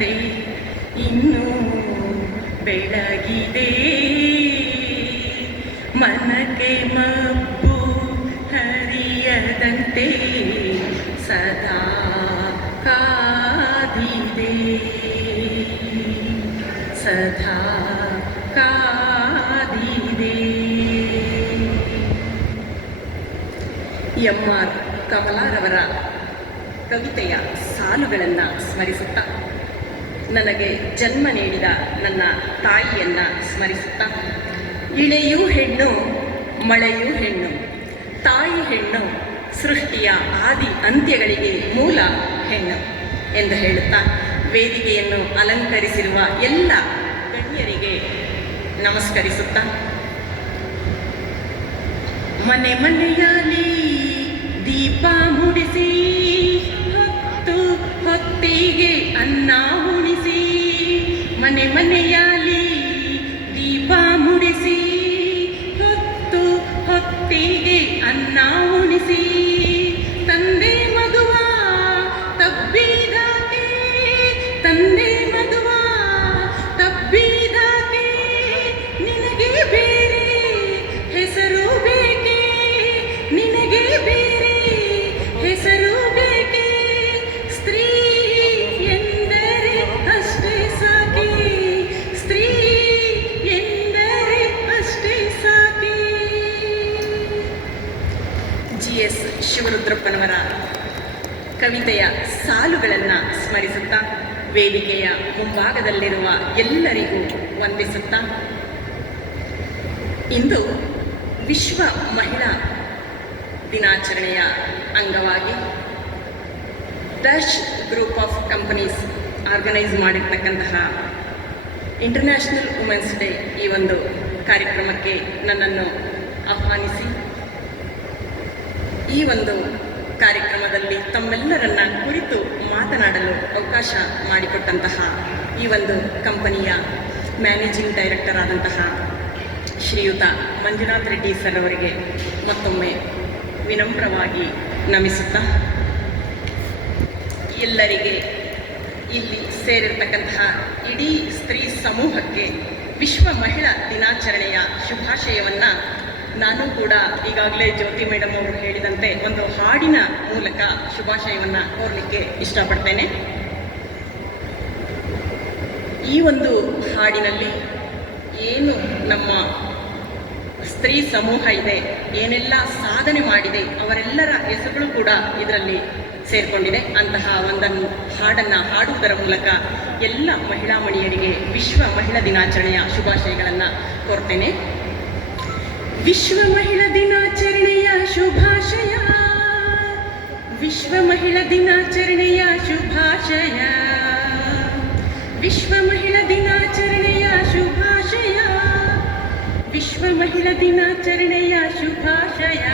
ಬೆಳಗದಂತೆ ಇನ್ನೂ ಬೆಳಗಿದೆ, ಮನಕ್ಕೆ ಮಬ್ಬು ಹರಿಯದಂತೆ ಸದಾ ಕಾದಿದೆ, ಸದಾ ಕಾದಿದೆ. ಎಂ.ಆರ್. ಕಮಲಾರವರ ಕವಿತೆಯ ಸಾಲುಗಳನ್ನು ಸ್ಮರಿಸುತ್ತಾ, ನನಗೆ ಜನ್ಮ ನೀಡಿದ ನನ್ನ ತಾಯಿಯನ್ನು ಸ್ಮರಿಸುತ್ತಾ, ಇಳೆಯೂ ಹೆಣ್ಣು ಮಳೆಯೂ ಹೆಣ್ಣು, ತಾಯಿ ಹೆಣ್ಣು ಸೃಷ್ಟಿಯ ಆದಿ ಅಂತ್ಯಗಳಿಗೆ ಮೂಲ ಹೆಣ್ಣು ಎಂದು ಹೇಳುತ್ತಾ, ವೇದಿಕೆಯನ್ನು ಅಲಂಕರಿಸಿರುವ ಎಲ್ಲ ಗಣ್ಯರಿಗೆ ನಮಸ್ಕರಿಸುತ್ತಾ, ಮನೆ ಮನೆಯಲ್ಲಿ ದೀಪ ಮುಡಿಸಿ ಹೊತ್ತು ಹೊತ್ತಿಗೆ ಅನ್ನ ಉಣಿಸಿ, ಮನೆ ಮನೆಯಲ್ಲಿ ದೀಪ ಮುಡಿಸಿ ಹೊತ್ತು ಹೊತ್ತಿಗೆ ಅನ್ನ ಉಣಿಸಿ, ತಂದೆ ಮಗುವ ತಬ್ಬಿದಾಕೆ, ತಂದೆ ಮಗುವ ತಬ್ಬಿದಾಕೆ, ನಿನಗೆ ಬೇರೆ ಹೆಸರು ಬೇಕೆ, ನಿನಗೆ ಬೇರೆ ಹೆಸರು ಬೇಕೆ, ಸ್ತ್ರೀ ಎಂದರೆ ಅಷ್ಟೇ ಸಾಕೆ, ಸ್ತ್ರೀ ಎಂದರೆ ಅಷ್ಟೇ ಸಾಕೆ. ಜಿ.ಎಸ್. ಶಿವರುದ್ರಪ್ಪನವರ ಕವಿತೆಯ ಸಾಲುಗಳನ್ನು ಸ್ಮರಿಸುತ್ತಾ, ವೇದಿಕೆಯ ಮುಂಭಾಗದಲ್ಲಿರುವ ಎಲ್ಲರಿಗೂ ವಂದಿಸುತ್ತಾ, ಇಂದು ವಿಶ್ವ ಮಹಿಳಾ ದಿನಾಚರಣೆಯ ಅಂಗವಾಗಿ Dutch group of companies organise ಮಾಡಿರ್ತಕ್ಕಂತಹ ಇಂಟರ್ನ್ಯಾಷನಲ್ ವುಮೆನ್ಸ್ ಡೇ ಈ ಒಂದು ಕಾರ್ಯಕ್ರಮಕ್ಕೆ ನನ್ನನ್ನು ಆಹ್ವಾನಿಸಿ, ಈ ಒಂದು ಕಾರ್ಯಕ್ರಮದಲ್ಲಿ ತಮ್ಮೆಲ್ಲರನ್ನ ಕುರಿತು ಮಾತನಾಡಲು ಅವಕಾಶ ಮಾಡಿಕೊಟ್ಟಂತಹ ಈ ಒಂದು ಕಂಪನಿಯ ಮ್ಯಾನೇಜಿಂಗ್ ಡೈರೆಕ್ಟರ್ ಆದಂತಹ ಶ್ರೀಯುತ ಮಂಜುನಾಥ್ ರೆಡ್ಡಿ ಸರ್ ಅವರಿಗೆ ಮತ್ತೊಮ್ಮೆ ವಿನಮ್ರವಾಗಿ ನಮಿಸುತ್ತಾ, ಎಲ್ಲರಿಗೆ ಇಲ್ಲಿ ಸೇರಿರ್ತಕ್ಕಂತಹ ಇಡೀ ಸ್ತ್ರೀ ಸಮೂಹಕ್ಕೆ ವಿಶ್ವ ಮಹಿಳಾ ದಿನಾಚರಣೆಯ ಶುಭಾಶಯವನ್ನು ನಾನು ಕೂಡ ಈಗಾಗಲೇ ಜ್ಯೋತಿ ಮೇಡಮ್ ಅವರು ಹೇಳಿದಂತೆ ಒಂದು ಹಾಡಿನ ಮೂಲಕ ಶುಭಾಶಯವನ್ನು ಕೋರಲಿಕ್ಕೆ ಇಷ್ಟಪಡ್ತೇನೆ. ಈ ಒಂದು ಹಾಡಿನಲ್ಲಿ ಏನು ನಮ್ಮ ಸ್ತ್ರೀ ಸಮೂಹ ಇದೆ, ಏನೆಲ್ಲ ಸಾಧನೆ ಮಾಡಿದೆ, ಅವರೆಲ್ಲರ ಹೆಸರುಗಳು ಕೂಡ ಇದರಲ್ಲಿ ಸೇರಿಕೊಂಡಿದೆ. ಅಂತಹ ಒಂದನ್ನು ಹಾಡನ್ನು ಹಾಡುವುದರ ಮೂಲಕ ಎಲ್ಲ ಮಹಿಳಾ ಮಣಿಯರಿಗೆ ವಿಶ್ವ ಮಹಿಳಾ ದಿನಾಚರಣೆಯ ಶುಭಾಶಯಗಳನ್ನು ಕೋರ್ತೇನೆ. ವಿಶ್ವ ಮಹಿಳಾ ದಿನಾಚರಣೆಯ ಶುಭಾಶಯ, ವಿಶ್ವ ಮಹಿಳಾ ದಿನಾಚರಣೆಯ ಶುಭಾಶಯ, ವಿಶ್ವ ಮಹಿಳಾ ದಿನಾಚರಣೆಯ ಶುಭಾಶಯ, ವಿಶ್ವ ಮಹಿಳಾ ದಿನಾಚರಣೆಯ ಶುಭಾಶಯ.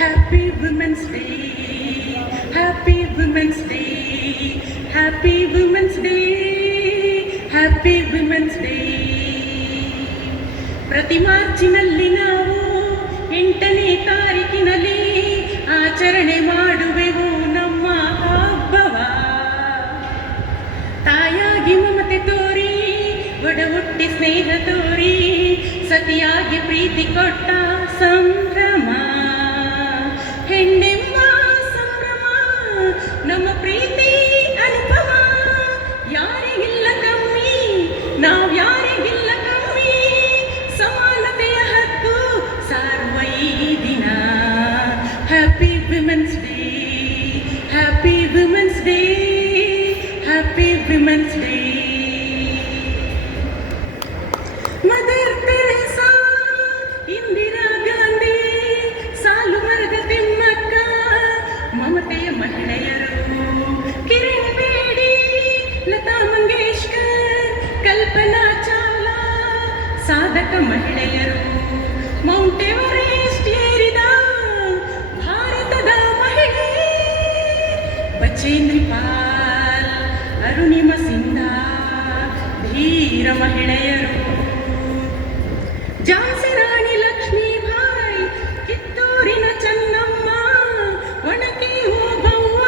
Happy women's day, happy women's day, happy women's day, happy women's day. ಪ್ರತಿ ಮಾರ್ಚಿನಲ್ಲಿ ನಾವು 8ನೇ ತಾರೀಕಿನಲ್ಲಿ ಆಚರಣೆ ಮಾಡುವೆವು ನಮ್ಮ ಹಬ್ಬವ. ತಾಯಾಗಿ ಮಮತೆ ತೋರಿ, ಒಡ ಹುಟ್ಟಿ ಸ್ನೇಹ ತೋರಿ, ಸತಿಯಾಗಿ ಪ್ರೀತಿ ಕೊಟ್ಟ ಸಂಭ್ರಮ, ಹೆಣ್ಣೆಂಬ ಸಂಭ್ರಮ, ನಮ್ಮ ಪ್ರೀತಿ ಅನುಭವ. ಯಾರಿಗಿಲ್ಲ ಕಮ್ಮಿ, ನಾವ್ಯಾರಿಗಿಲ್ಲ ಕಮ್ಮಿ, ಸಮಾನತೆಯ ಹಕ್ಕು ಸಾರುವ ಈ ದಿನ. Happy women's day, happy women's day, happy women's day. Mother Teresa, Indira Gandhi, ಸಾಲು ಮರದ ತಿಮ್ಮಕ್ಕ, ಮಮತೆಯ ಮಹಿಳೆಯರು, ಕಿರಣ್ ಬೇಡಿ, ಲತಾ ಮಂಗೇಶ್ಕರ್, ಕಲ್ಪನಾ ಚಾವ್ಲಾ, ಸಾಧಕ ಮಹಿಳೆಯರು, ಮೌಂಟ್ ಎವರೆಸ್ಟ್ ಏರಿದ ಭಾರತದ ಮಹಿಳೆ, ಬಚೇಂದ್ರಿ ಪಾಲ್, ಅರುಣಿಮಾ ಸಿಂಧಾ, ಧೀರ ಮಹಿಳೆಯರು, ಝಾನ್ಸಿ ರಾಣಿ ಲಕ್ಷ್ಮೀಬಾಯಿ, ಕಿತ್ತೂರಿನ ಚೆನ್ನಮ್ಮ, ಒಣಗಿ ಓಬವ್ವ,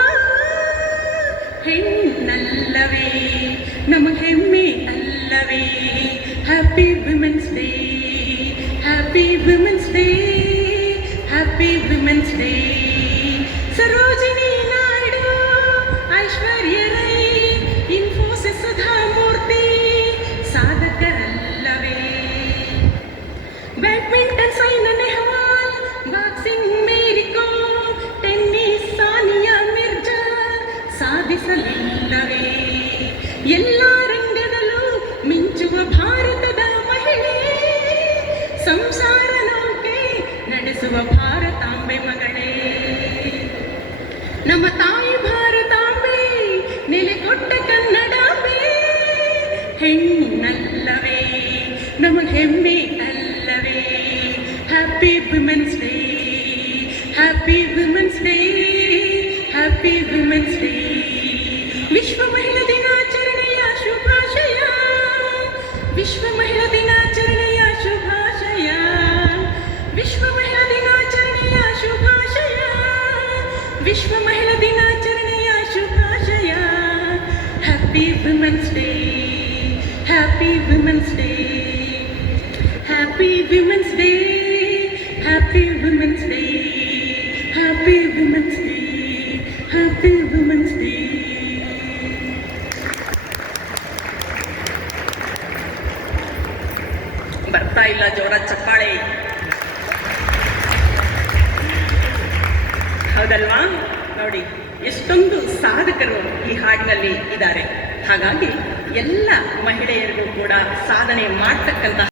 ಹೆಣ್ಣಲ್ಲವೇ ನಮಗೆ ಹೆಮ್ಮೆ ಅಲ್ಲವೇ? Happy women's day, happy women's day, happy women's day. Sarojini Naidu, Aishwarya Rai, Infosys Sudha Murthy ಸಾಧಕರಲ್ಲವೇ? Badminton Saina Nehwal, boxing Mary Kom, tennis Sania Mirza ಸಾಧಿಸಲಿಲ್ಲವೇ? ಎಲ್ಲ ರಂಗದಲ್ಲೂ ಮಿಂಚುವ ಭಾರತದ ಮಹಿಳೆ, ಸಂಸಾರ ನೌಕೆ ನಡೆಸುವ ಭಾರತಾಂಬೆ ಮಗಳೇ. ನಮ್ಮ ತಾಯಿ ಭಾರತಾಂಬೆ ನೆಲೆಗೊಟ್ಟ ಕನ್ನಡಾಂಬೆ, ಹೆಣ್ಣಲ್ಲವೇ ನಮಗೆ ಹೆಮ್ಮೆ ಅಲ್ಲವೇ? Happy women's day, happy women's day, happy women's day. ವಿಶ್ವ ಮಹಿಳಾ ದಿನಾಚರಣೆಯ ಶುಭಾಶಯ, ವಿಶ್ವ ಮಹಿಳಾ ದಿನಾಚರಣೆಯ ಶುಭಾಶಯ, ವಿಶ್ವ ಮಹಿಳಾ ದಿನಾಚರಣೆಯ ಶುಭಾಶಯ, ವಿಶ್ವ ಮಹಿಳಾ ದಿನಾಚರಣೆಯ ಶುಭಾಶಯ. Happy women's day, happy women's day, happy women's day, happy women's day, happy women's day, happy women's day. ಬರ್ತಾ ಇಲ್ಲ ಜೋರ ಚಪ್ಪಾಳೆ, ಹೌದಲ್ವಾ? ನೋಡಿ ಎಷ್ಟೊಂದು ಸಾಧಕರು ಈ ಹಾಡಿನಲ್ಲಿ ಇದ್ದಾರೆ. ಹಾಗಾಗಿ ಎಲ್ಲ ಮಹಿಳೆಯರಿಗೂ ಕೂಡ ಸಾಧನೆ ಮಾಡ್ತಕ್ಕಂಥ